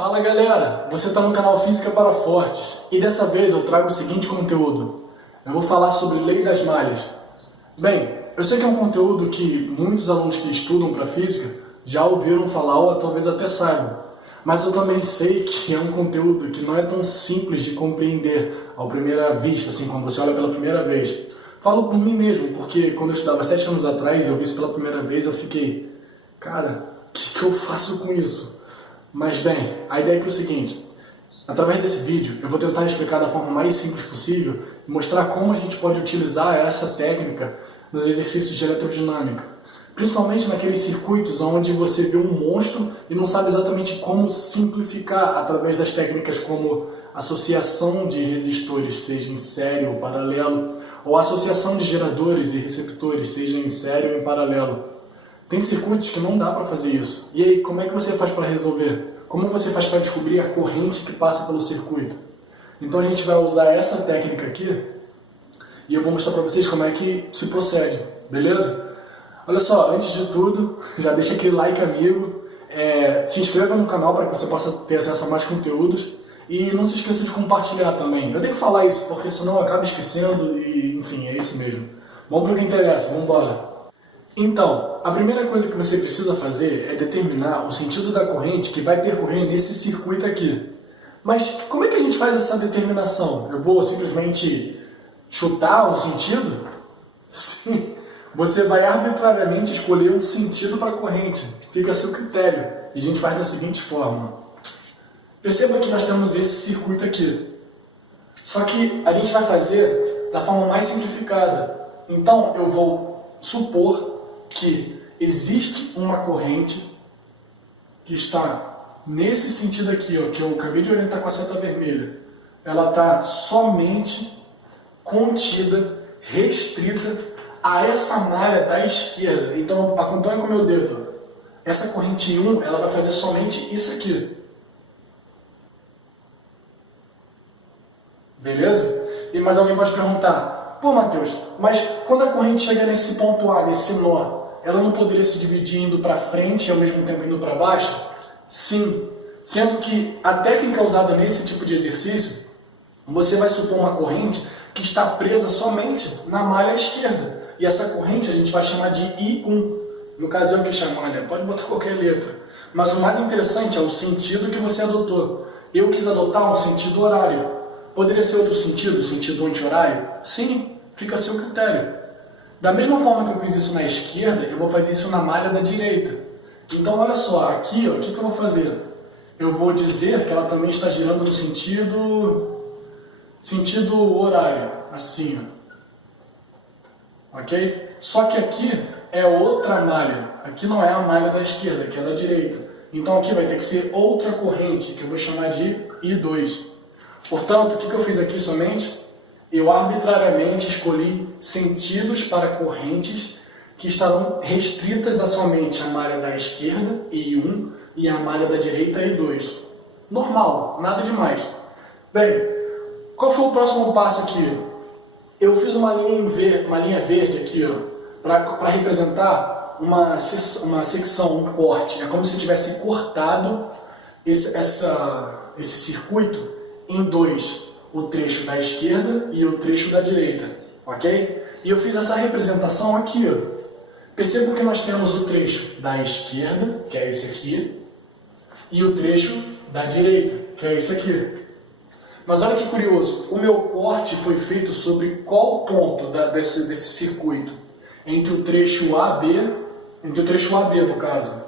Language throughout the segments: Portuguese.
Fala galera, você está no canal Física para Fortes e dessa vez eu trago o seguinte conteúdo. Eu vou falar sobre Lei das Malhas. Bem, eu sei que é um conteúdo que muitos alunos que estudam para Física já ouviram falar ou talvez até saibam, mas eu também sei que é um conteúdo que não é tão simples de compreender à primeira vista, assim, quando você olha pela primeira vez. Falo por mim mesmo, porque quando eu estudava 7 anos atrás e eu vi isso pela primeira vez, eu fiquei, cara, o que eu faço com isso? Mas bem, a ideia é o seguinte, através desse vídeo eu vou tentar explicar da forma mais simples possível e mostrar como a gente pode utilizar essa técnica nos exercícios de eletrodinâmica, principalmente naqueles circuitos onde você vê um monstro e não sabe exatamente como simplificar através das técnicas como associação de resistores, seja em série ou paralelo, ou associação de geradores e receptores, seja em série ou em paralelo. Tem circuitos que não dá para fazer isso. E aí, como é que você faz para resolver? Como você faz para descobrir a corrente que passa pelo circuito? Então a gente vai usar essa técnica aqui e eu vou mostrar para vocês como é que se procede, beleza? Olha só, antes de tudo, já deixa aquele like amigo, se inscreva no canal para que você possa ter acesso a mais conteúdos e não se esqueça de compartilhar também. Eu tenho que falar isso, porque senão eu acabo esquecendo e, enfim, é isso mesmo. Vamos para o que interessa, vamos embora. Então, a primeira coisa que você precisa fazer é determinar o sentido da corrente que vai percorrer nesse circuito aqui. Mas como é que a gente faz essa determinação? Eu vou simplesmente chutar um sentido? Sim, você vai arbitrariamente escolher um sentido para a corrente. Fica a seu critério. E a gente faz da seguinte forma. Perceba que nós temos esse circuito aqui. Só que a gente vai fazer da forma mais simplificada. Então, eu vou supor que existe uma corrente que está nesse sentido aqui, ó, que eu acabei de orientar com a seta vermelha. Ela está somente contida, restrita a essa malha da esquerda. Então acompanhe com o meu dedo. Essa corrente 1, ela vai fazer somente isso aqui. Beleza? E mais alguém pode perguntar, pô Matheus, mas quando a corrente chega nesse ponto A, nesse nó, ela não poderia se dividir indo para frente e ao mesmo tempo indo para baixo? Sim, sendo que a técnica usada nesse tipo de exercício, você vai supor uma corrente que está presa somente na malha esquerda. E essa corrente a gente vai chamar de I1. No caso eu que chamo, olha, pode botar qualquer letra. Mas o mais interessante é o sentido que você adotou. Eu quis adotar um sentido horário. Poderia ser outro sentido, sentido anti-horário? Sim, fica a seu critério. Da mesma forma que eu fiz isso na esquerda, eu vou fazer isso na malha da direita. Então, olha só, aqui, ó, o que eu vou fazer? Eu vou dizer que ela também está girando no sentido horário, assim, ó. Ok? Só que aqui é outra malha. Aqui não é a malha da esquerda, aqui é da direita. Então, aqui vai ter que ser outra corrente, que eu vou chamar de I2. Portanto, o que eu fiz aqui somente? Eu arbitrariamente escolhi sentidos para correntes que estarão restritas a somente a malha da esquerda, I1, e a malha da direita, I2. Normal, nada demais. Bem, qual foi o próximo passo aqui? Eu fiz uma linha verde aqui, para representar uma secção, um corte. É como se eu tivesse cortado esse circuito em dois. O trecho da esquerda e o trecho da direita, ok? E eu fiz essa representação aqui, ó. Percebam que nós temos o trecho da esquerda, que é esse aqui, e o trecho da direita, que é esse aqui. Mas olha que curioso, o meu corte foi feito sobre qual ponto desse circuito? Entre o trecho AB, no caso.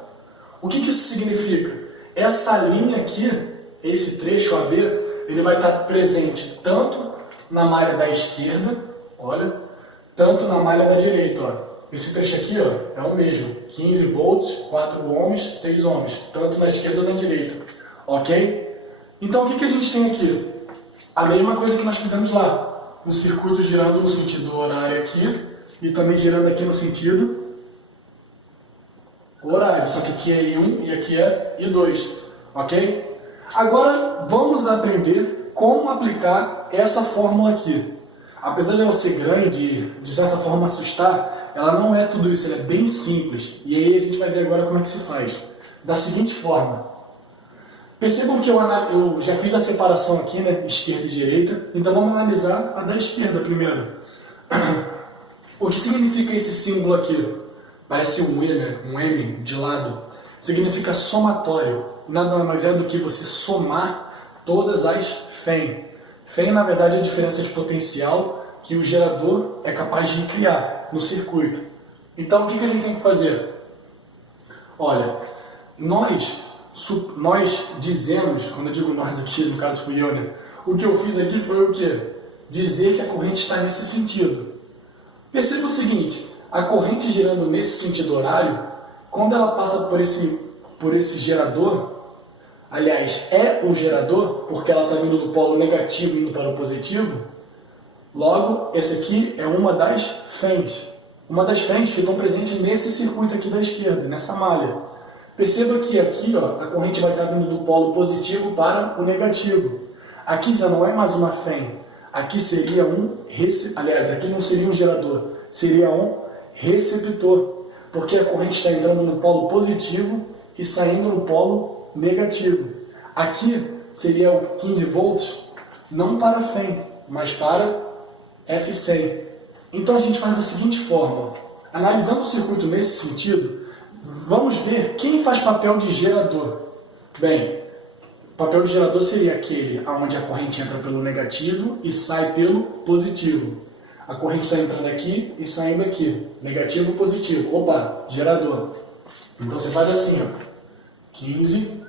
O que isso significa? Essa linha aqui, esse trecho AB, ele vai estar presente tanto na malha da esquerda, olha, tanto na malha da direita, ó. Esse trecho aqui, ó, é o mesmo, 15 volts, 4 ohms, 6 ohms, tanto na esquerda ou na direita, ok? Então o que a gente tem aqui? A mesma coisa que nós fizemos lá, um circuito girando no sentido horário aqui, e também girando aqui no sentido horário, só que aqui é I1 e aqui é I2, ok? Agora vamos aprender como aplicar essa fórmula aqui. Apesar de ela ser grande e de certa forma assustar, ela não é tudo isso, ela é bem simples. E aí a gente vai ver agora como é que se faz. Da seguinte forma, Percebam que eu já fiz a separação aqui, né, esquerda e direita, então vamos analisar a da esquerda primeiro. O que significa esse símbolo aqui? Parece um E, né, um M de lado. Significa somatório. Nada mais é do que você somar todas as FEM. FEM, na verdade, é a diferença de potencial que o gerador é capaz de criar no circuito. Então, o que a gente tem que fazer? Olha, nós dizemos, quando eu digo nós aqui, no caso fui eu, né? O que eu fiz aqui foi o quê? Dizer que a corrente está nesse sentido. Perceba o seguinte, a corrente girando nesse sentido horário, quando ela passa por esse gerador, aliás, é um gerador, porque ela está vindo do polo negativo indo para o positivo, logo, esse aqui é uma das FEMs. Uma das FEMs que estão presentes nesse circuito aqui da esquerda, nessa malha. Perceba que aqui ó, a corrente vai estar vindo do polo positivo para o negativo. Aqui já não é mais uma FEM. Aqui seria aliás, aqui não seria um gerador, seria um receptor. Porque a corrente está entrando no polo positivo e saindo no polo negativo. Aqui seria o 15 volts, não para FEM, mas para F100. Então a gente faz da seguinte forma, analisando o circuito nesse sentido, vamos ver quem faz papel de gerador. Bem, o papel de gerador seria aquele onde a corrente entra pelo negativo e sai pelo positivo. A corrente está entrando aqui e saindo aqui, negativo e positivo. Opa, gerador. Então você faz assim, ó, 15.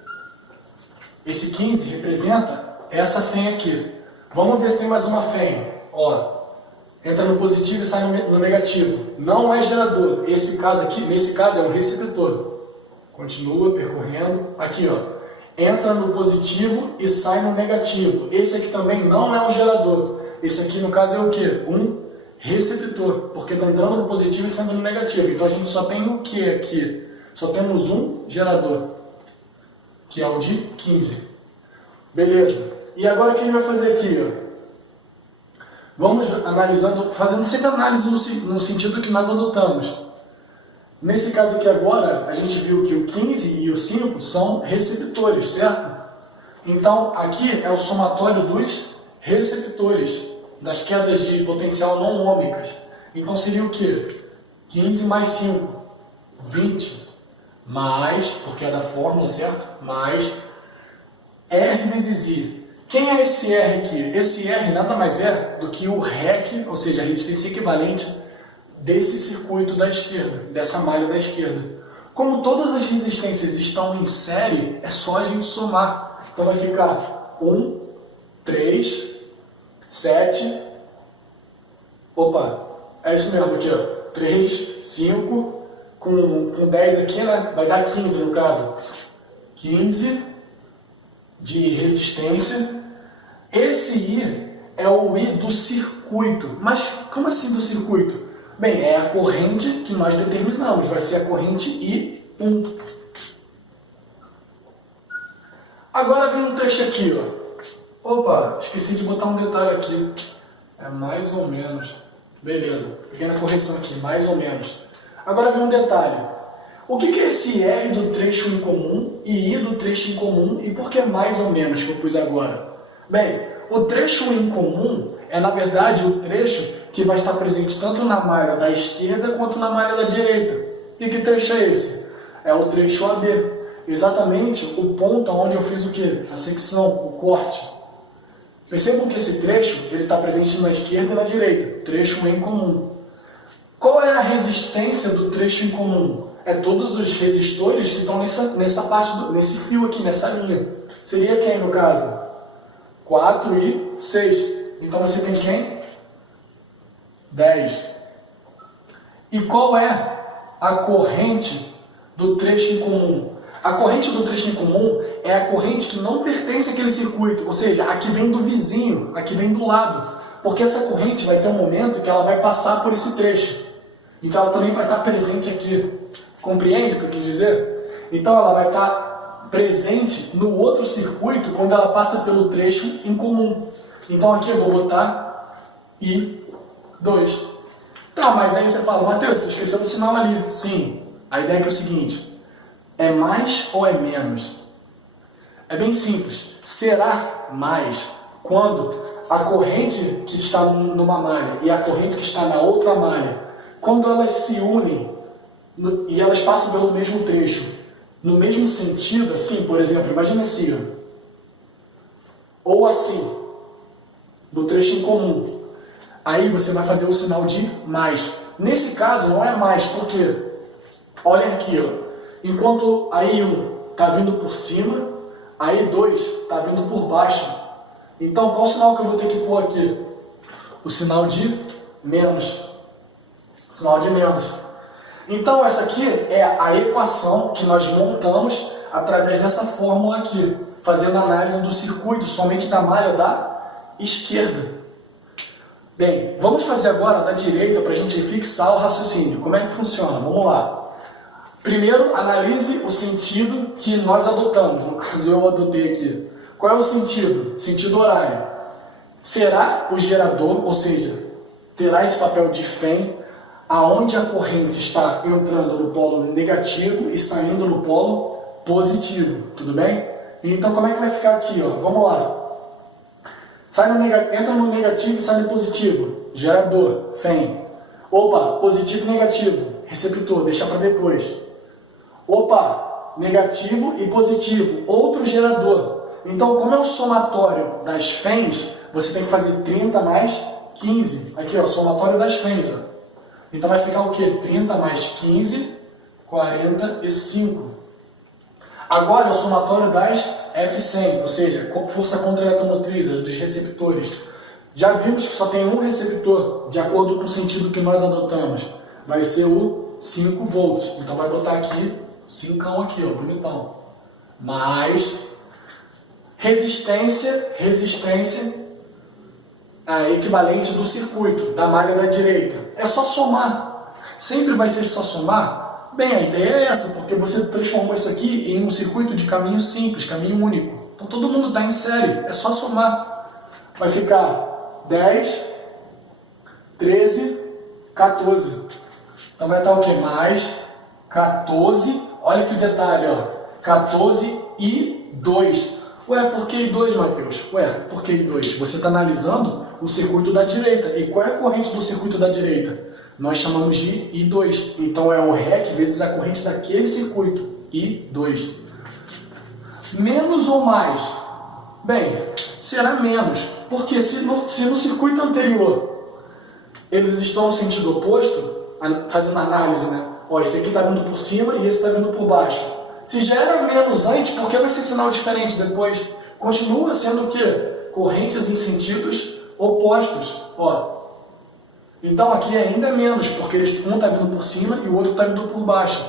Esse 15 representa essa FEM aqui. Vamos ver se tem mais uma FEM. Ó, entra no positivo e sai no negativo. Não é gerador. Nesse caso é um receptor. Continua percorrendo. Aqui, ó. Entra no positivo e sai no negativo. Esse aqui também não é um gerador. Esse aqui, no caso, é o quê? Um receptor. Porque está entrando no positivo e saindo no negativo. Então a gente só tem o que aqui? Só temos um gerador, que é o de 15. Beleza. E agora o que ele vai fazer aqui, ó? Vamos analisando, fazendo sempre análise no sentido que nós adotamos. Nesse caso aqui agora, a gente viu que o 15 e o 5 são receptores, certo? Então, aqui é o somatório dos receptores, das quedas de potencial não ômicas. Então, seria o quê? 15 mais 5, 20, mais, porque é da fórmula, certo? Mais R vezes I. Quem é esse R aqui? Esse R nada mais é do que o REC, ou seja, a resistência equivalente desse circuito da esquerda, dessa malha da esquerda. Como todas as resistências estão em série, é só a gente somar. Então vai ficar 1, 3, 7, opa, é isso mesmo aqui, ó, 3, 5, com 10 aqui, né, vai dar 15 no caso. 15 de resistência. Esse I é o I do circuito. Mas como assim do circuito? Bem, é a corrente que nós determinamos. Vai ser a corrente I1. Agora vem um trecho aqui, ó. Opa, esqueci de botar um detalhe aqui. É mais ou menos. Beleza, pequena correção aqui, mais ou menos. Agora vem um detalhe. O que é esse R do trecho em comum e I do trecho em comum e por que mais ou menos que eu pus agora? Bem, o trecho em comum é na verdade o trecho que vai estar presente tanto na malha da esquerda quanto na malha da direita. E que trecho é esse? É o trecho AB, exatamente o ponto onde eu fiz o que? A secção, o corte. Percebam que esse trecho ele está presente na esquerda e na direita, trecho em comum. Qual é a resistência do trecho em comum? É todos os resistores que estão nessa parte, nesse fio aqui, nessa linha. Seria quem no caso? 4 e 6. Então você tem quem? 10. E qual é a corrente do trecho em comum? A corrente do trecho em comum é a corrente que não pertence àquele circuito, ou seja, a que vem do vizinho, a que vem do lado. Porque essa corrente vai ter um momento que ela vai passar por esse trecho. Então ela também vai estar presente aqui. Compreende o que eu quis dizer? Então ela vai estar presente no outro circuito quando ela passa pelo trecho em comum. Então aqui eu vou botar I2. Tá, mas aí você fala, Matheus, você esqueceu do sinal ali. Sim, a ideia é que é o seguinte, é mais ou é menos? É bem simples. Será mais quando a corrente que está numa malha e a corrente que está na outra malha, quando elas se unem e elas passam pelo mesmo trecho, no mesmo sentido, assim, por exemplo, imagine assim, ó, ou assim, do trecho em comum. Aí você vai fazer o sinal de mais. Nesse caso não é mais, porque olha aqui, ó, enquanto aí 1 está vindo por cima, aí 2 está vindo por baixo. Então qual o sinal que eu vou ter que pôr aqui? O sinal de menos. Sinal de menos. Então essa aqui é a equação que nós montamos através dessa fórmula aqui, fazendo análise do circuito somente da malha da esquerda. Bem, vamos fazer agora da direita para a gente fixar o raciocínio. Como é que funciona? Vamos lá. Primeiro, analise o sentido que nós adotamos. No caso, eu adotei aqui. Qual é o sentido? Sentido horário. Será o gerador, ou seja, terá esse papel de fém, aonde a corrente está entrando no polo negativo e saindo no polo positivo. Tudo bem? Então, como é que vai ficar aqui? Ó? Vamos lá. Entra no negativo e sai no positivo. Gerador, fém. Opa, positivo e negativo. Receptor, deixa para depois. Opa, negativo e positivo. Outro gerador. Então, como é o somatório das fens, você tem que fazer 30 mais 15. Aqui, ó, somatório das fens. Ó. Então, vai ficar o quê? 30 mais 15, 45. Agora é o somatório das F100, ou seja, força contra-eletromotriz dos receptores. Já vimos que só tem um receptor, de acordo com o sentido que nós adotamos. Vai ser o 5 volts. Então vai botar aqui, 5 aqui, ó, bonitão. Mais resistência equivalente do circuito, da malha da direita. É só somar. Sempre vai ser só somar. Bem, a ideia é essa, porque você transformou isso aqui em um circuito de caminho simples, caminho único. Então todo mundo está em série, é só somar. Vai ficar 10, 13, 14. Então vai estar o quê? Mais 14, olha que detalhe, ó. 14 e 2. Ué, por que I2, Matheus? Ué, por que I2? Você está analisando o circuito da direita. E qual é a corrente do circuito da direita? Nós chamamos de I2. Então é o REC vezes a corrente daquele circuito, I2. Menos ou mais? Bem, será menos. Porque se no circuito anterior eles estão no sentido oposto, fazendo análise, né? Ó, esse aqui está vindo por cima e esse está vindo por baixo. Se já era menos antes, por que vai ser sinal diferente depois? Continua sendo o quê? Correntes em sentidos opostos. Ó. Então aqui ainda é menos, porque um está vindo por cima e o outro está vindo por baixo.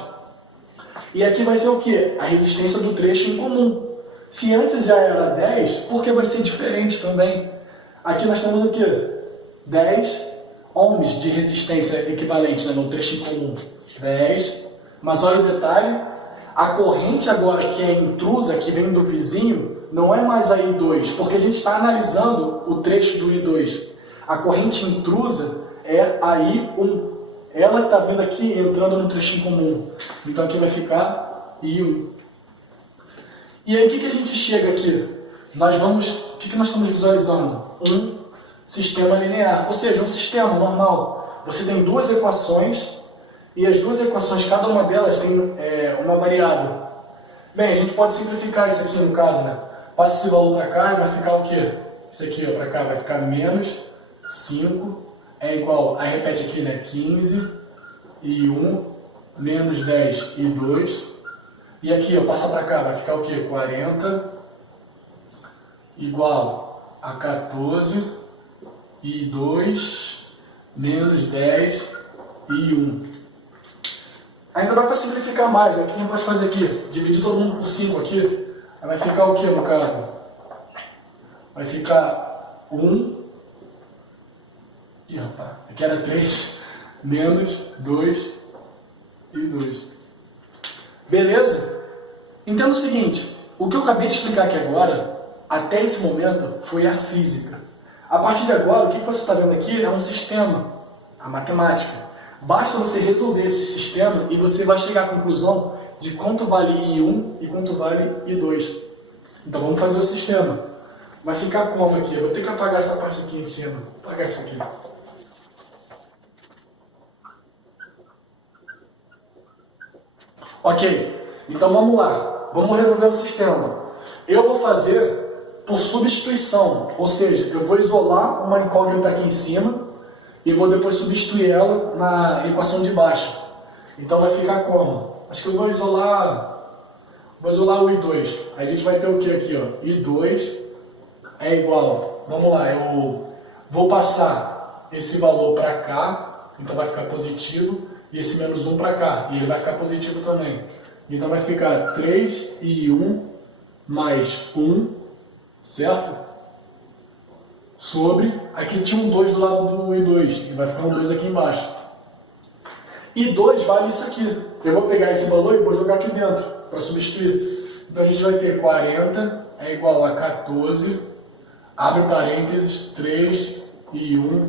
E aqui vai ser o quê? A resistência do trecho em comum. Se antes já era 10, por que vai ser diferente também? Aqui nós temos o quê? 10 ohms de resistência equivalente, né, no trecho em comum. 10. Mas olha o detalhe, a corrente agora que é intrusa, que vem do vizinho, não é mais a I2, porque a gente está analisando o trecho do I2. A corrente intrusa é a I1. Ela que está vindo aqui entrando no trecho em comum. Então aqui vai ficar I1. E aí o que a gente chega aqui? O que nós estamos visualizando? Um sistema linear, ou seja, um sistema normal. Você tem duas equações e as duas equações, cada uma delas tem uma variável. Bem, a gente pode simplificar isso aqui no caso, né? Passa esse valor para cá e vai ficar o quê? Isso aqui para cá vai ficar menos 5 é igual, aí repete aqui, né? 15 e 1 menos 10 e 2. E aqui, ó, passa para cá, vai ficar o quê? 40 igual a 14 e 2 menos 10 e 1. Ainda dá para simplificar mais, né? O que a gente pode fazer aqui? Dividir todo mundo por 5 aqui. Aí vai ficar o que no caso? Vai ficar 1. Ih, rapaz, aqui era 3 menos 2 e 2. Beleza? Entenda o seguinte, o que eu acabei de explicar aqui agora, até esse momento, foi a física. A partir de agora, o que você está vendo aqui é um sistema, a matemática. Basta você resolver esse sistema e você vai chegar à conclusão de quanto vale I1 e quanto vale I2. Então vamos fazer o sistema. Vai ficar como aqui? Eu vou ter que apagar essa parte aqui em cima. Vou apagar isso aqui. Ok, então vamos lá. Vamos resolver o sistema. Eu vou fazer por substituição, ou seja, eu vou isolar uma incógnita aqui em cima e vou depois substituir ela na equação de baixo. Então vai ficar como? Acho que eu vou isolar o I2. Aí a gente vai ter o que aqui? Ó? I2 é igual, vamos lá, eu vou passar esse valor para cá, então vai ficar positivo, e esse menos 1 para cá, e ele vai ficar positivo também. Então vai ficar 3i1 mais 1, certo? Sobre, aqui tinha um 2 do lado do I2, e vai ficar um 2 aqui embaixo. I2 vale isso aqui. Eu vou pegar esse valor e vou jogar aqui dentro, para substituir. Então a gente vai ter 40 é igual a 14, abre parênteses, 3i1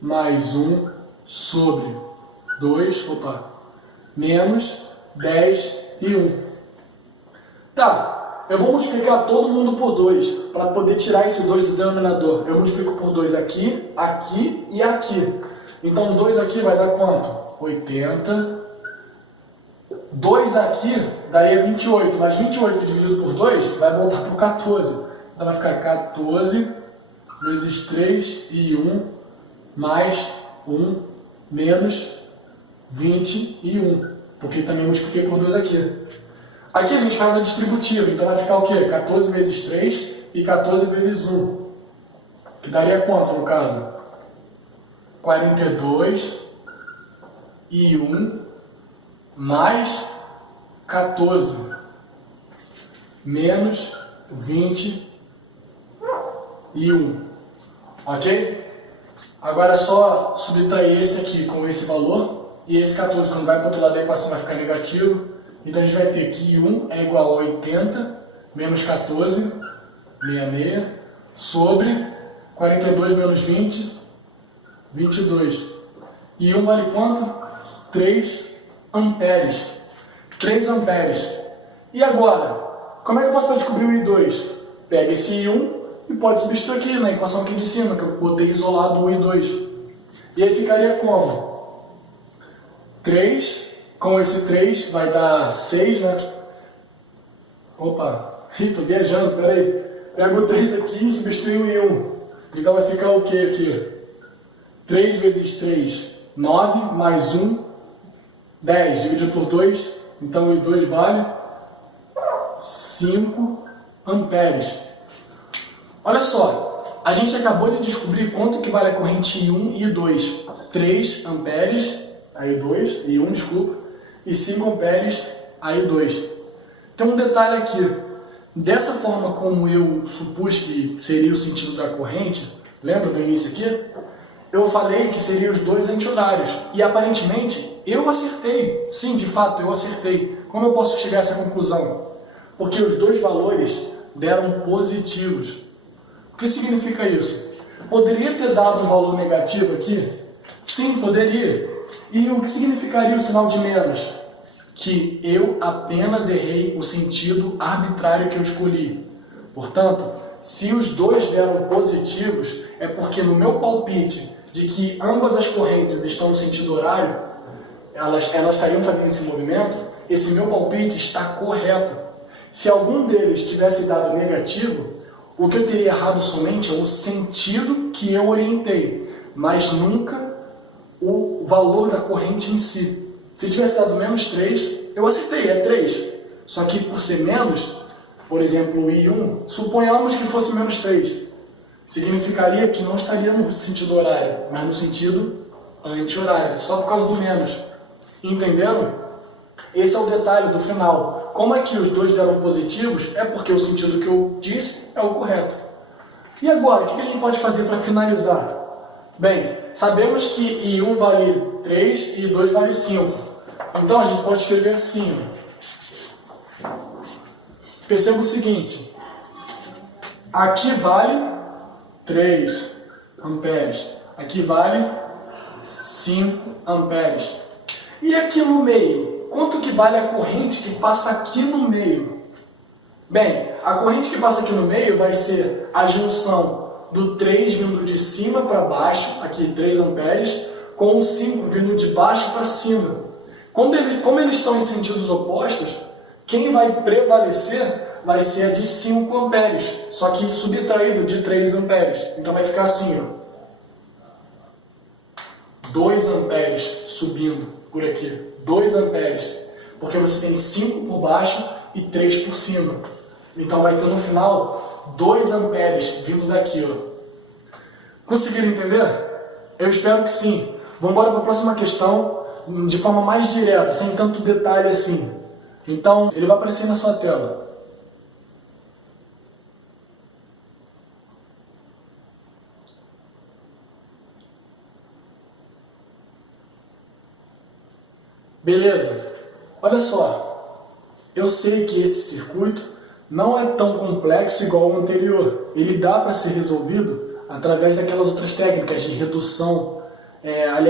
mais 1 sobre 2, menos 10i1. Tá, eu vou multiplicar todo mundo por 2, para poder tirar esse 2 do denominador. Eu multiplico por 2 aqui, aqui e aqui. Então 2 aqui vai dar quanto? 80. 2 aqui daí é 28, mas 28 dividido por 2 vai voltar para o 14. Então vai ficar 14 vezes 3 e 1 mais 1 menos 20 e 1. Porque também multipliquei por 2 aqui. Aqui a gente faz a distributiva, então vai ficar o quê? 14 vezes 3 e 14 vezes 1. Que daria quanto no caso? 42 e 1 mais 14 menos 20 e 1. Ok? Agora é só subtrair esse aqui com esse valor. E esse 14, quando vai para o outro lado da equação, vai ficar negativo. Então a gente vai ter que 1 é igual a 80 menos 14, 66, sobre 42 menos 20, 22. E 1 vale quanto? 3 amperes. 3 amperes. E agora? Como é que eu faço para descobrir o I2? Pega esse I1 e pode substituir aqui na equação aqui de cima, que eu botei isolado o I2. E aí ficaria como? 3, com esse 3 vai dar 6, né? Opa, estou viajando, peraí. Pega o 3 aqui e substitui o I1. Então vai ficar o que aqui? 3 vezes 3, 9, mais 1, 10, dividido por 2, então o I2 vale 5 amperes. Olha só, a gente acabou de descobrir quanto que vale a corrente I1 e I2. 3 amperes, a I2, I1, desculpa, e 5 amperes, a I2. Tem um detalhe aqui. Dessa forma como eu supus que seria o sentido da corrente, lembra do início aqui? Eu falei que seriam os dois anti-horários. E aparentemente eu acertei. Sim, de fato, eu acertei. Como eu posso chegar a essa conclusão? Porque os dois valores deram positivos. O que significa isso? Poderia ter dado um valor negativo aqui? Sim, poderia. E o que significaria o sinal de menos? Que eu apenas errei o sentido arbitrário que eu escolhi. Portanto, se os dois deram positivos, é porque no meu palpite de que ambas as correntes estão no sentido horário, elas estariam fazendo esse movimento, esse meu palpite está correto. Se algum deles tivesse dado negativo, o que eu teria errado somente é o sentido que eu orientei, mas nunca o valor da corrente em si. Se tivesse dado menos 3, eu acertei, é 3. Só que por ser menos, por exemplo, o I1, suponhamos que fosse menos 3. Significaria que não estaria no sentido horário, mas no sentido anti-horário, só por causa do menos. Entenderam? Esse é o detalhe do final. Como é que os dois deram positivos? É porque o sentido que eu disse é o correto. E agora, o que a gente pode fazer para finalizar? Bem, sabemos que I1 vale 3 e I2 vale 5. Então a gente pode escrever assim. Perceba o seguinte. Aqui vale 3 amperes. Aqui vale 5 amperes. E aqui no meio? Quanto que vale a corrente que passa aqui no meio? Bem, a corrente que passa aqui no meio vai ser a junção do 3 vindo de cima para baixo, aqui 3 amperes, com o 5 vindo de baixo para cima. Como eles estão em sentidos opostos, quem vai prevalecer vai ser a de 5 amperes, só que subtraído de 3 amperes. Então vai ficar assim, ó, 2 amperes subindo por aqui, 2 amperes, porque você tem 5 por baixo e 3 por cima. Então vai ter no final 2 amperes vindo daqui, ó. Conseguiram entender? Eu espero que sim. Vamos embora para a próxima questão de forma mais direta, sem tanto detalhe assim. Então, ele vai aparecer na sua tela. Beleza? Olha só, eu sei que esse circuito não é tão complexo igual ao anterior. Ele dá para ser resolvido através daquelas outras técnicas de redução,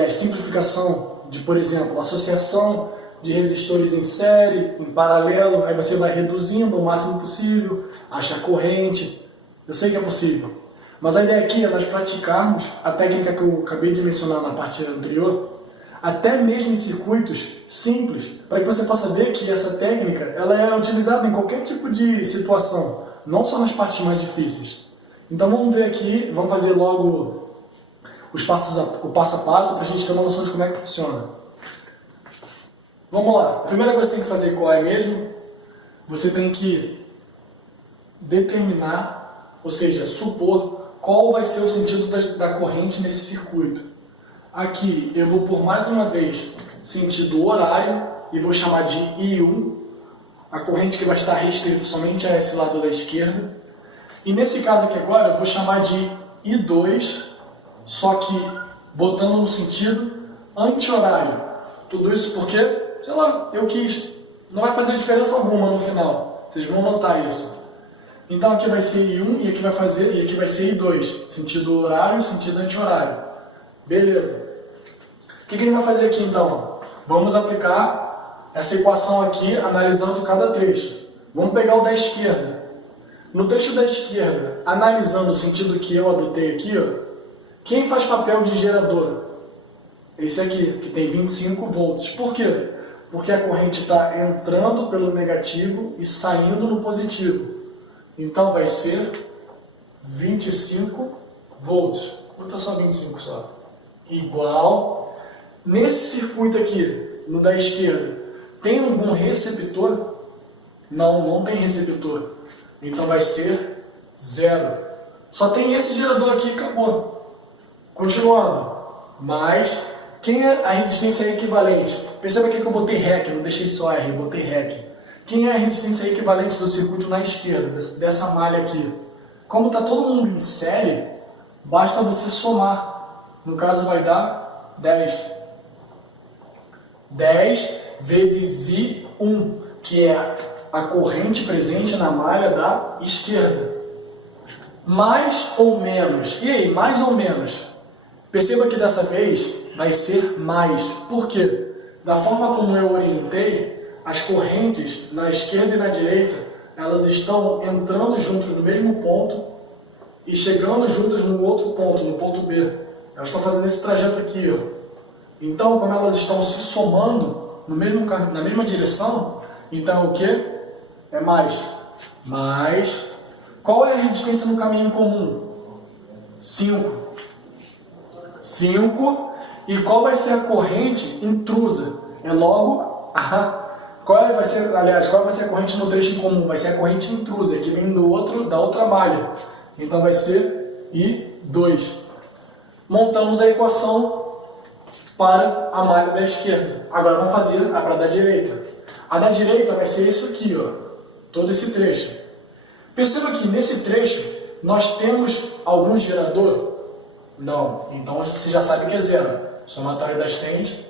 simplificação de, por exemplo, associação de resistores em série, em paralelo, aí você vai reduzindo o máximo possível, acha a corrente. Eu sei que é possível. Mas a ideia aqui é nós praticarmos a técnica que eu acabei de mencionar na parte anterior, até mesmo em circuitos simples, para que você possa ver que essa técnica ela é utilizada em qualquer tipo de situação, não só nas partes mais difíceis. Então vamos ver aqui, vamos fazer logo o passo a passo para a gente ter uma noção de como é que funciona. Vamos lá, a primeira coisa que você tem que fazer qual é mesmo? Você tem que determinar, ou seja, supor qual vai ser o sentido da corrente nesse circuito. Aqui eu vou por mais uma vez sentido horário e vou chamar de I1, a corrente que vai estar restrita somente a esse lado da esquerda. E nesse caso aqui agora eu vou chamar de I2, só que botando no sentido anti-horário. Tudo isso porque, sei lá, eu quis. Não vai fazer diferença alguma no final. Vocês vão notar isso. Então aqui vai ser I1 e aqui vai ser I2. Sentido horário e sentido anti-horário. Beleza. O que ele vai fazer aqui então? Vamos aplicar essa equação aqui analisando cada trecho. Vamos pegar o da esquerda. No trecho da esquerda, analisando o sentido que eu adotei aqui, ó, quem faz papel de gerador? Esse aqui, que tem 25 volts. Por quê? Porque a corrente está entrando pelo negativo e saindo no positivo. Então vai ser 25 volts. Vou botar só 25 só. Igual. Nesse circuito aqui, no da esquerda, tem algum receptor? Não, não tem receptor. Então vai ser 0. Só tem esse gerador aqui e acabou. Continuando. Mas, quem é a resistência equivalente? Perceba aqui que eu botei REC, não deixei só R, eu botei REC. Quem é a resistência equivalente do circuito na esquerda, dessa malha aqui? Como está todo mundo em série, basta você somar. No caso vai dar 10. 10 vezes I1, que é a corrente presente na malha da esquerda. Mais ou menos. E aí, mais ou menos? Perceba que dessa vez vai ser mais. Por quê? Da forma como eu orientei, as correntes na esquerda e na direita, elas estão entrando juntas no mesmo ponto e chegando juntas no outro ponto, no ponto B. Elas estão fazendo esse trajeto aqui, ó. Então, como elas estão se somando no mesmo, na mesma direção, então o que? É mais. Mais. Qual é a resistência no caminho comum? 5. 5. E qual vai ser a corrente intrusa? É logo a... Qual vai ser a corrente no trecho em comum? Vai ser a corrente intrusa, que vem da outra malha. Então vai ser I2. Montamos a equação para a malha da esquerda. Agora vamos fazer a para da direita. A da direita vai ser isso aqui, ó, todo esse trecho. Perceba que nesse trecho nós temos algum gerador? Não. Então você já sabe que é 0. Somatório das tens,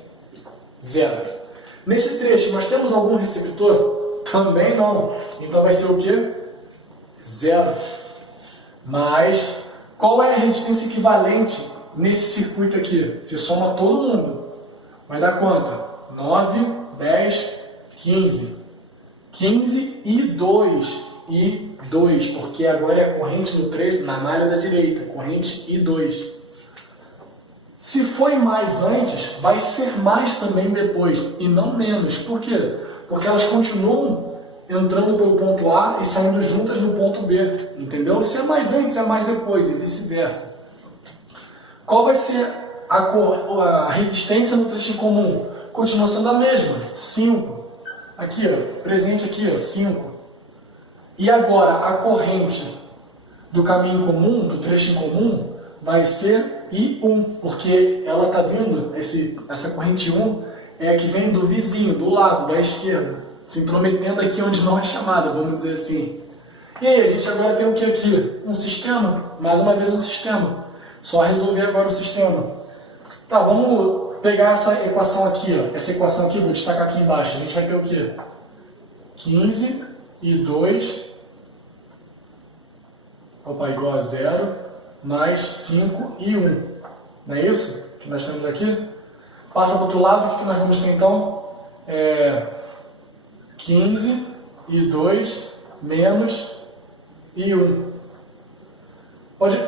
0. Nesse trecho nós temos algum receptor? Também não. Então vai ser o quê? 0. Mas qual é a resistência equivalente nesse circuito aqui? Você soma todo mundo. Vai dar quanto? 9, 10, 15. 15 e 2. E I2, porque agora é a corrente no 3 na malha da direita, corrente I2. Se foi mais antes, vai ser mais também depois, e não menos. Por quê? Porque elas continuam entrando pelo ponto A e saindo juntas no ponto B, entendeu? Se é mais antes, é mais depois, e vice-versa. Qual vai ser a resistência no trecho em comum? Continua sendo a mesma, 5. Aqui, ó, presente aqui, ó, 5. E agora, a corrente do caminho comum, do trecho em comum, vai ser I1, porque ela está vindo, essa corrente 1 é a que vem do vizinho, do lado, da esquerda, se intrometendo aqui onde não é chamada, vamos dizer assim. E aí, a gente agora tem o que aqui? Um sistema, mais uma vez um sistema. Só resolver agora o sistema. Tá, vamos pegar essa equação aqui, ó. Essa equação aqui, vou destacar aqui embaixo. A gente vai ter o quê? 15 e 2, opa, igual a 0, mais 5 e 1. Não é isso que nós temos aqui? Passa para o outro lado, o que nós vamos ter então? 15 e 2 menos e 1. Pode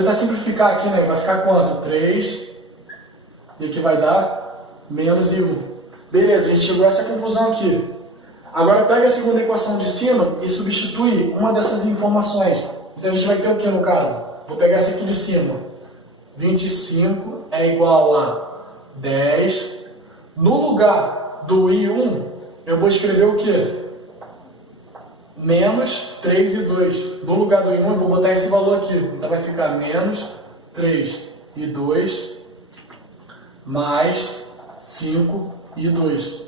até simplificar aqui, né? Vai ficar quanto? 3, e aqui vai dar menos e 1. Beleza, a gente chegou a essa conclusão aqui. Agora pega a segunda equação de cima e substitui uma dessas informações. Então a gente vai ter o que no caso? Vou pegar essa aqui de cima. 25 é igual a 10. No lugar do I1, eu vou escrever o que? Menos 3 e 2. No lugar do I1, eu vou botar esse valor aqui. Então vai ficar menos 3 e 2 mais 5 e 2.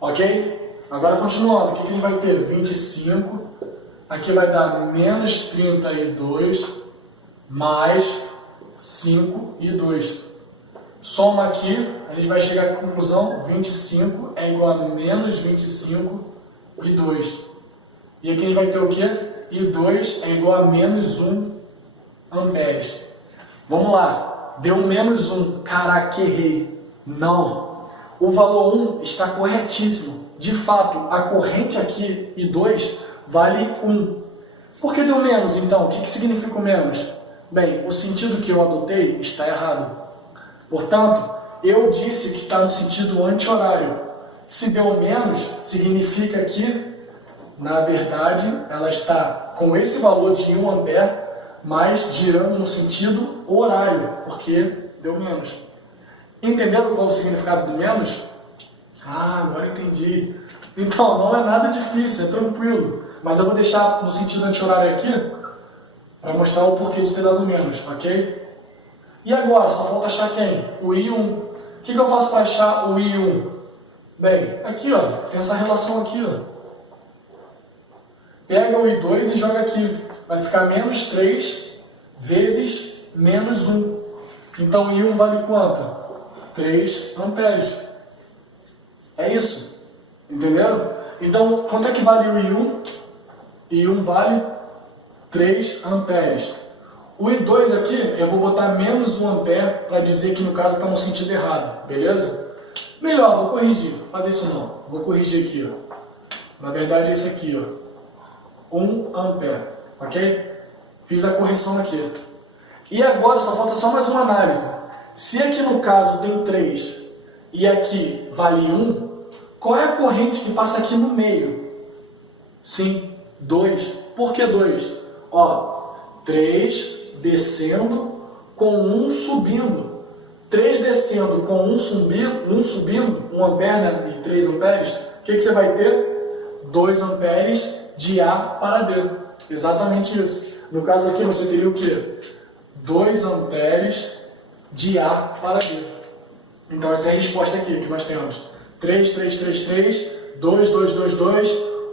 Ok? Agora continuando, o que a gente vai ter? 25, aqui vai dar menos 32 mais 5 e 2. Soma aqui, a gente vai chegar à conclusão, 25 é igual a menos 25 e 2. E aqui a gente vai ter o quê? E 2 é igual a menos 1 amperes. Vamos lá, deu menos 1, caraca, errei. Não, o valor 1 está corretíssimo. De fato, a corrente aqui, I2, vale 1. Por que deu menos, então? O que significa o menos? Bem, o sentido que eu adotei está errado. Portanto, eu disse que está no sentido anti-horário. Se deu menos, significa que, na verdade, ela está com esse valor de 1 ampere, mas girando no sentido horário, porque deu menos. Entenderam qual é o significado do menos? Ah, agora entendi. Então, não é nada difícil, é tranquilo. Mas eu vou deixar no sentido anti-horário aqui, para mostrar o porquê de ter dado menos, ok? E agora, só falta achar quem? O I1. O que eu faço para achar o I1? Bem, aqui ó, tem essa relação aqui, ó. Pega o I2 e joga aqui. Vai ficar menos 3 vezes menos 1. Então, o I1 vale quanto? 3 amperes. É isso. Entenderam? Então, quanto é que vale o I1? I1 vale 3 amperes. O I2 aqui, eu vou botar menos 1 ampere para dizer que no caso está no sentido errado. Beleza? Melhor, vou corrigir. Fazer isso não. Vou corrigir aqui, ó. Na verdade é esse aqui, ó. 1 ampere. Ok? Fiz a correção aqui. E agora só falta só mais uma análise. Se aqui no caso tem 3 e aqui vale 1, qual é a corrente que passa aqui no meio? Sim, 2. Por que 2? Ó, 3 descendo com 1 subindo. 3 descendo com 1 subindo, 1 ampere, né, e 3 amperes, o que você vai ter? 2 amperes de A para B. Exatamente isso. No caso aqui você teria o quê? 2 amperes de A para B. Então essa é a resposta aqui que nós temos. 3, 3, 3, 3, 2, 2, 2, 2,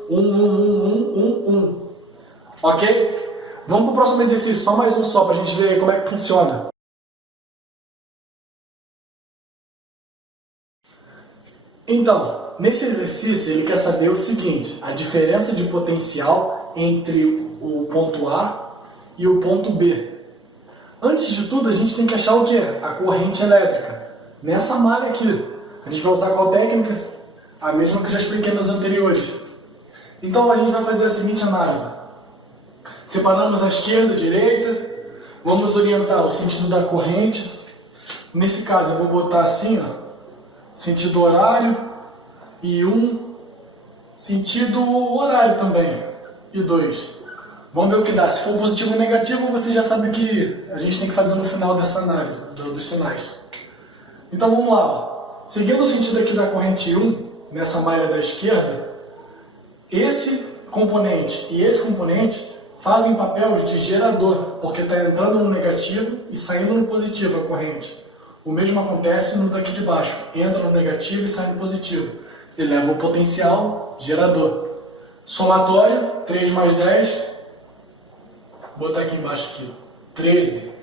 1, 1, 1, 1, 1. Ok? Vamos para o próximo exercício, só mais um só, para a gente ver como é que funciona. Então, nesse exercício ele quer saber o seguinte, a diferença de potencial entre o ponto A e o ponto B. Antes de tudo, a gente tem que achar o quê? A corrente elétrica. Nessa malha aqui. A gente vai usar qual técnica? A mesma que eu já expliquei nas anteriores. Então a gente vai fazer a seguinte análise. Separamos a esquerda, a direita, vamos orientar o sentido da corrente. Nesse caso eu vou botar assim, ó, sentido horário e 1, sentido horário também, e 2. Vamos ver o que dá. Se for positivo ou negativo, você já sabe o que a gente tem que fazer no final dessa análise dos sinais. Então vamos lá. Ó. Seguindo o sentido aqui da corrente 1, nessa malha da esquerda, esse componente e esse componente fazem papel de gerador, porque está entrando no negativo e saindo no positivo a corrente. O mesmo acontece no daqui de baixo, entra no negativo e sai no positivo. Eleva o potencial gerador. Somatório, 3 mais 10, vou botar aqui embaixo, aqui, 13.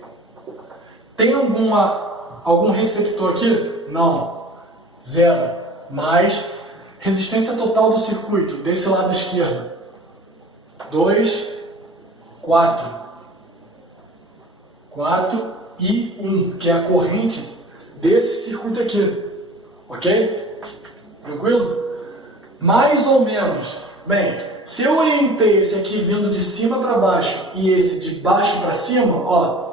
Tem algum receptor aqui? Não, 0. Mais resistência total do circuito, desse lado esquerdo, 2, 4. 4 e 1, que é a corrente desse circuito aqui, ok? Tranquilo? Mais ou menos. Bem, se eu orientei esse aqui vindo de cima para baixo e esse de baixo para cima, ó,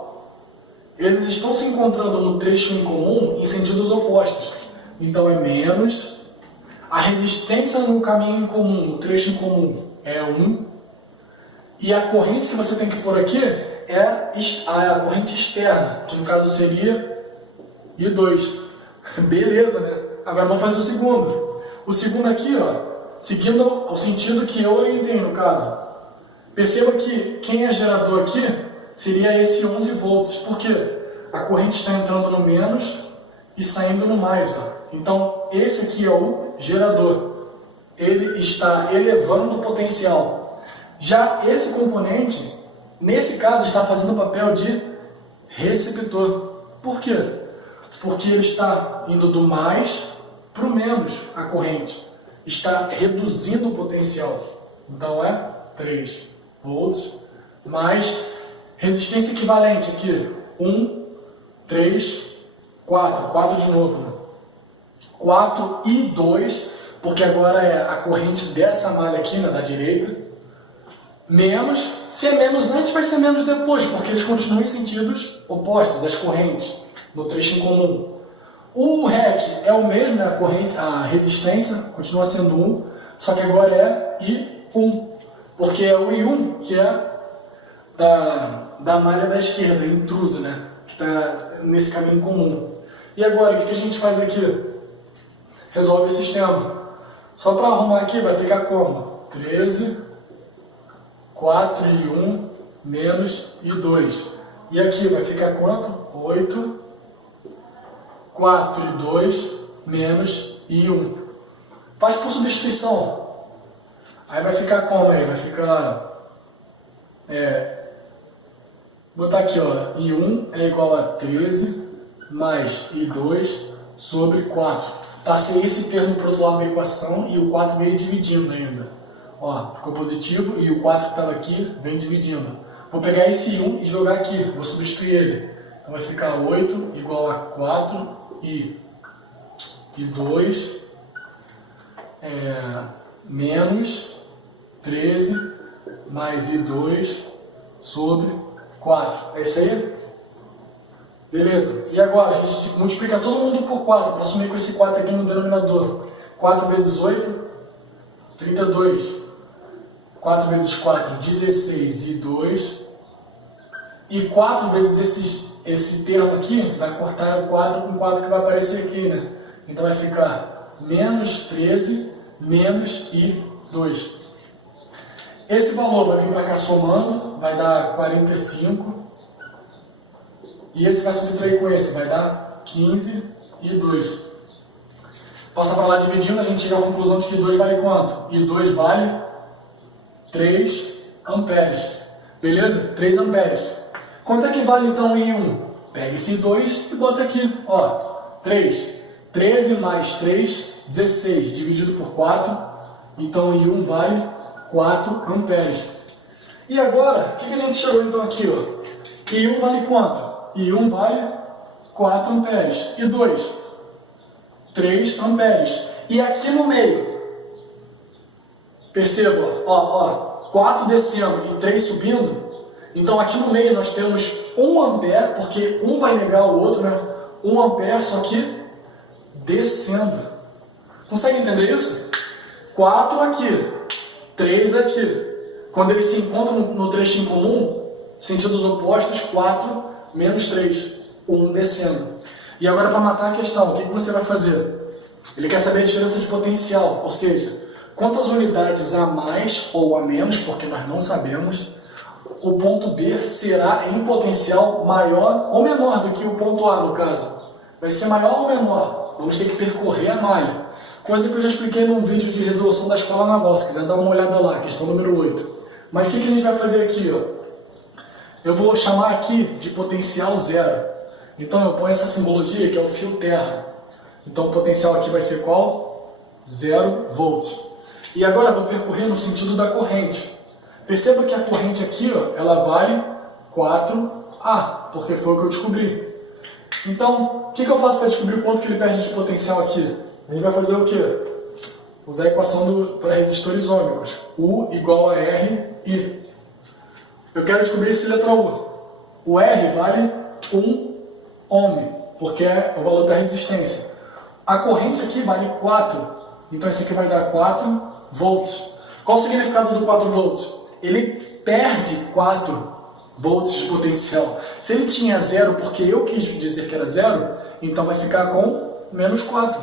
eles estão se encontrando no trecho em comum em sentidos opostos. Então é menos. A resistência no caminho em comum, no trecho em comum, é 1. E a corrente que você tem que pôr aqui é a corrente externa, que no caso seria I2. Beleza, né? Agora vamos fazer o segundo. O segundo aqui, ó, seguindo o sentido que eu orientei no caso. Perceba que quem é gerador aqui seria esse 11 volts. Por quê? A corrente está entrando no menos e saindo no mais. Ó. Então, esse aqui é o gerador. Ele está elevando o potencial. Já esse componente, nesse caso, está fazendo o papel de receptor. Por quê? Porque ele está indo do mais para o menos a corrente. Está reduzindo o potencial. Então é 3 volts mais resistência equivalente aqui. 1, 3, 4. 4 de novo. Né? 4 e 2, porque agora é a corrente dessa malha aqui, né, da direita. Menos, se é menos antes, vai ser menos depois, porque eles continuam em sentidos opostos, as correntes, no trecho em comum. O REC é o mesmo, né? A resistência continua sendo 1, só que agora é I1, porque é o I1 que é da malha da esquerda, intrusa, né? Que está nesse caminho comum. E agora, o que a gente faz aqui? Resolve o sistema. Só para arrumar aqui, vai ficar como? 13, 4 e 1, menos I2. E aqui vai ficar quanto? 8, 4 e 2, menos I1. Faz por substituição. Aí vai ficar como aí? Vai ficar... botar aqui, ó. I1 é igual a 13 mais I2 sobre 4. Passei esse termo para o outro lado da equação e o 4 veio dividindo ainda. Ó, ficou positivo e o 4 que estava aqui vem dividindo. Vou pegar esse 1 e jogar aqui, vou substituir ele. Então vai ficar 8 igual a 4 e 2 menos 13 mais I2 sobre 4. É isso aí? Beleza. E agora a gente multiplica todo mundo por 4 para assumir com esse 4 aqui no denominador. 4 vezes 8, 32. 4 vezes 4, 16 e 2. E 4 vezes esse termo aqui, vai cortar o 4 com 4 que vai aparecer aqui, né? Então vai ficar menos 13, menos I 2. Esse valor vai vir para cá somando, vai dar 45. E esse vai subtrair com esse, vai dar 15 e 2. Passa para lá dividindo, a gente chega à conclusão de que 2 vale quanto? E 2 vale 3 amperes. Beleza? 3 amperes. Quanto é que vale então o I1? Pega esse 2 e bota aqui. Ó, 3. 13 mais 3, 16, dividido por 4. Então o I1 vale 4 amperes. E agora, o que a gente chegou então aqui? Ó? I1 vale quanto? I1 vale 4 amperes. E 2? 3 amperes. E aqui no meio? Perceba, ó, 4 descendo e 3 subindo. Então aqui no meio nós temos 1 ampere, porque um vai negar o outro, né? 1 ampere, só que descendo. Consegue entender isso? 4 aqui, 3 aqui. Quando eles se encontram no trecho em comum, sentidos opostos, 4 menos 3, 1 descendo. E agora para matar a questão, o que você vai fazer? Ele quer saber a diferença de potencial, ou seja, quantas unidades a mais ou a menos, porque nós não sabemos, o ponto B será em potencial maior ou menor do que o ponto A, no caso. Vai ser maior ou menor? Vamos ter que percorrer a malha. Coisa que eu já expliquei num vídeo de resolução da escola naval, se quiser dar uma olhada lá, questão número 8. Mas o que a gente vai fazer aqui? Eu vou chamar aqui de potencial zero. Então eu ponho essa simbologia que é o fio terra. Então o potencial aqui vai ser qual? 0 volts. E agora eu vou percorrer no sentido da corrente. Perceba que a corrente aqui, ela vale 4A, porque foi o que eu descobri. Então, o que eu faço para descobrir quanto que ele perde de potencial aqui? A gente vai fazer o quê? Usar a equação para resistores ômicos. U igual a R, I. Eu quero descobrir esse letra U. O R vale 1 ohm, porque é o valor da resistência. A corrente aqui vale 4, então esse aqui vai dar 4 volts. Qual o significado do 4 volts? Ele perde 4 volts de potencial. Se ele tinha 0 porque eu quis dizer que era 0, então vai ficar com menos 4.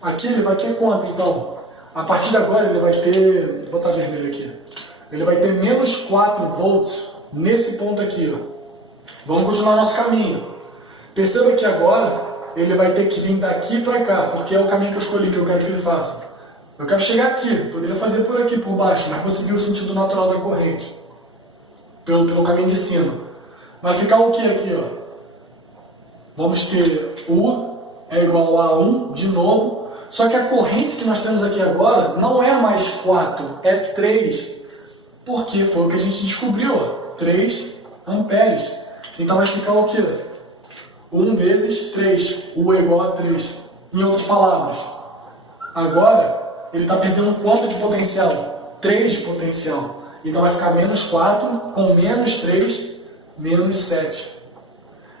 Aqui ele vai ter quanto, então? A partir de agora ele vai ter, vou botar vermelho aqui, ele vai ter menos 4 volts nesse ponto aqui. Vamos continuar nosso caminho. Perceba que agora ele vai ter que vir daqui para cá, porque é o caminho que eu escolhi, que eu quero que ele faça. Eu quero chegar aqui, poderia fazer por aqui, por baixo, mas consegui o sentido natural da corrente, pelo caminho de cima. Vai ficar o que aqui? Vamos ter U é igual a 1 de novo, só que a corrente que nós temos aqui agora não é mais 4, é 3, porque foi o que a gente descobriu, 3 amperes. Então vai ficar o que? 1 vezes 3, U é igual a 3. Em outras palavras, agora ele está perdendo quanto de potencial? 3 de potencial. Então vai ficar menos 4 com menos 3, menos 7.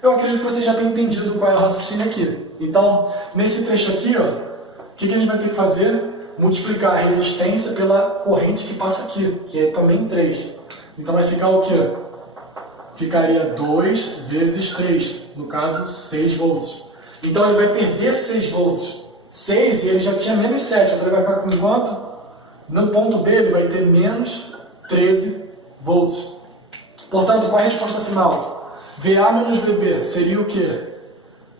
Eu acredito que você já tenha entendido qual é o raciocínio aqui. Então, nesse trecho aqui, o que a gente vai ter que fazer? Multiplicar a resistência pela corrente que passa aqui, que é também 3. Então vai ficar o quê? Ficaria 2 vezes 3, no caso 6 volts. Então ele vai perder 6 volts. 6 e ele já tinha menos 7, então ele vai ficar com quanto? No ponto B ele vai ter menos 13 volts. Portanto, qual é a resposta final? VA menos VB seria o quê?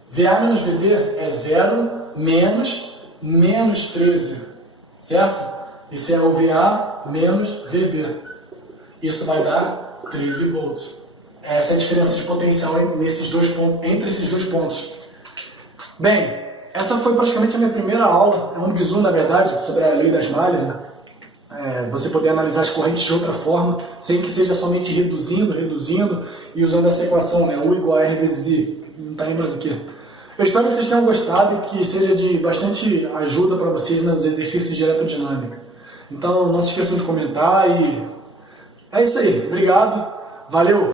VA menos VB é 0 menos 13, certo? Esse é o VA menos VB. Isso vai dar 13 volts. Essa é a diferença de potencial nesses dois pontos, entre esses dois pontos. Bem, essa foi praticamente a minha primeira aula, é um bizu na verdade, sobre a lei das malhas, né? Você poder analisar as correntes de outra forma, sem que seja somente reduzindo e usando essa equação, né? U igual a R vezes I, não está em mais aqui. Eu espero que vocês tenham gostado e que seja de bastante ajuda para vocês nos exercícios de eletrodinâmica. Então não se esqueçam de comentar e é isso aí, obrigado, valeu!